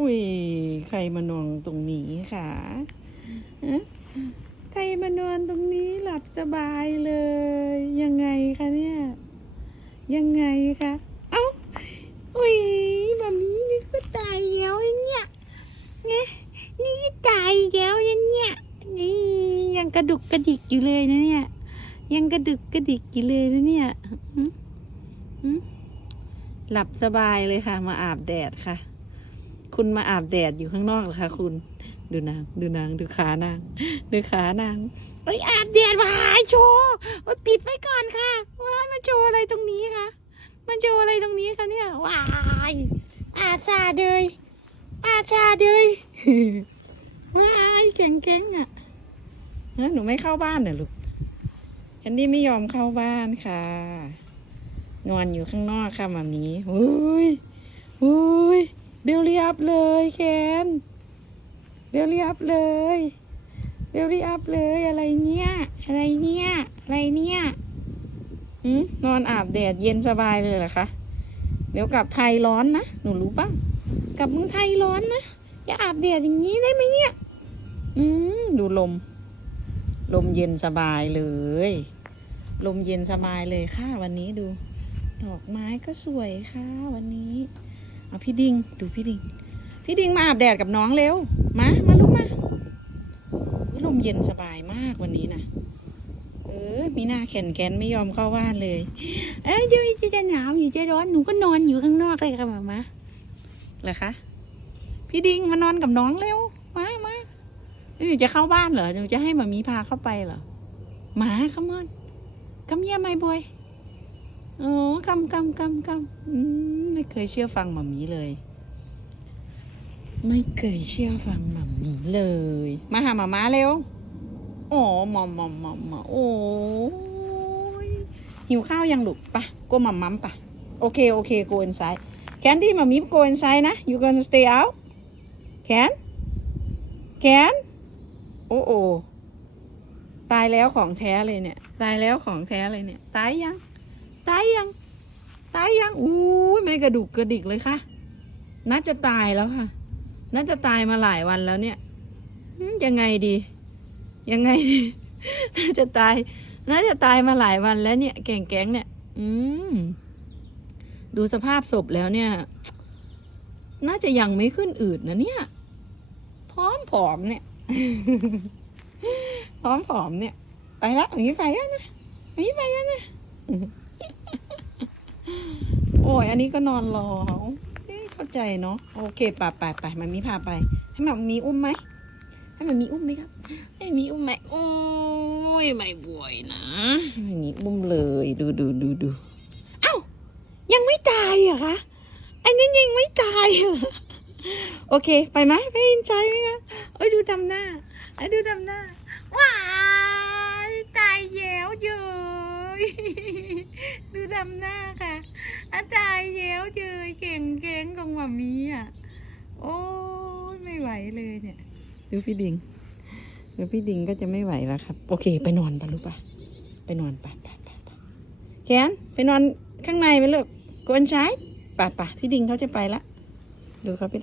อุ้ย ใครมานอนตรงนี้ค่ะฮะใครมานอนตรงนี้หลับสบายเลย ยังไงคะเนี่ย ยังไงคะ เอ้า อุ้ยมามีนี่ก็ตายแล้วเนี่ยเนี่ยนี่ตายแล้วเนี่ย นี่ยังกระดุกกระดิกอยู่เลยนะเนี่ย ยังกระดุกกระดิกอยู่เลยนะเนี่ยหลับสบายเลยค่ะ มาอาบแดดค่ะ คุณมาอาบแดดอยู่ข้างนอกเหรอคะคุณ ดูนาง ดูนาง ดูขานาง ดูขานางเอ้ยอาบแดดวายโชว์ปิดไว้ก่อนค่ะว้ายมาโชว์อะไรตรงนี้คะมาโชว์อะไรตรงนี้คะเนี่ยว้ายอาชาเดยอาชาเดยว้ายเก่งเก่งๆอะฮะหนูไม่เข้าบ้านเหรอลูกแคนดี้ไม่ยอมเข้าบ้านค่ะ นอนอยู่ข้างนอกค่ะมามีอุ้ยอุ้ย เบลลี่อัพเลยแคนเบลลี่อัพเลยเบลลี่อัพเลยอะไรเนี่ย อะไรเนี่ยอะไรเนี่ยหืมนอนอาบแดดเย็นสบายเลยเหรอคะเดี๋ยวกลับไทยร้อนนะหนูรู้ป่ะกลับเมืองไทยร้อนนะอย่าอาบแดดอย่างนี้ได้ไหมเนี่ย อืมดูลม ลมเย็นสบายเลย ลมเย็นสบายเลยค่ะ วันนี้ดู ดอกไม้ก็สวยค่ะ วันนี้ เอาพี่ดิงดูพี่ดิง พี่ดิงมาอาบแดดกับน้องเร็ว มา มาลุกมาลมเย็นสบายมากวันนี้นะเออ มีหน้าแขนแกนไม่ยอมเข้าบ้านเลย เอ้ยจะจะจะหนาวอยู่จะร้อนหนูก็นอนอยู่ข้างนอกเลยค่ะมามาเหรอคะ พี่ดิงมานอนกับน้องเร็ว มามาหนูจะเข้าบ้านเหรอหนูจะให้มามีพาเข้าไปเหรอหมาขมอนกำเยี่ยมไม่บอยโอ้กำกำกำกำอืม ไม่เคยเชื่อฟังหมามีเลย ไม่เคยเชื่อฟังหมามีเลย มาหาหมาม้าเร็วโอ้หมอมหมอมหมอมหมอมโอ้ยหิวข้าวยังลูกปะโกหมัมมัมปะโอเคโอเค go inside Candy หมามี go inside นะ you gonna stay out can can โอ้โอตายแล้วของแท้เลยเนี่ย ตายแล้วของแท้เลยเนี่ย ตายยัง ตายยัง ตายยังอู้ยไม่กระดุกกระดิกเลยค่ะน่าจะตายแล้วค่ะน่าจะตายมาหลายวันแล้วเนี่ยยังไงดี ยังไงดี น่าจะตาย น่าจะตายมาหลายวันแล้วเนี่ย แก่งแก๊งเนี่ย อืม ดูสภาพศพแล้วเนี่ย น่าจะยังไม่ขึ้นอืดนะเนี่ย พร้อมผอมเนี่ย พร้อมผอมเนี่ย ไปแล้วอย่างนี้ไปแล้วนะอย่างนี้ไปแล้วนะ โอ้ย อันนี้ก็นอนรอเขาเอ๊ะเข้าใจเนาะ โอเคไปไปไปมันมีพาไป ให้มันมีอุ้มไหม ให้มันมีอุ้มไหมครับ ให้มีอุ้มไหมโอ้ย ไม่บ่อยนะไม่มีอุ้มเลย ดูดูดูดูเอ้า ยังไม่ตายเหรอคะ อันนั้นยังไม่ตายเหรอโอเค ไปไหมไปอินใจไหมคะเอ้ยดูดำหน้าไอ้ยดูดำหน้า ว้าย ตายแย้วเยยดูดำหน้าค่ะอาตารยแย้วเยยเก่งเก่งของหมามีอะ โอ้ยไม่ไหวเลยเนี่ย ดูพี่ดิงดูพี่ดิงก็จะไม่ไหวแล้วครับ โอเค ไปนอนปะลูกปะไปนอนปะปะปะปะแคนไปนอนข้างในไหมลูกกวนใช้ปะปะพี่ดิงเขาจะไปละ ดูเขาเป็น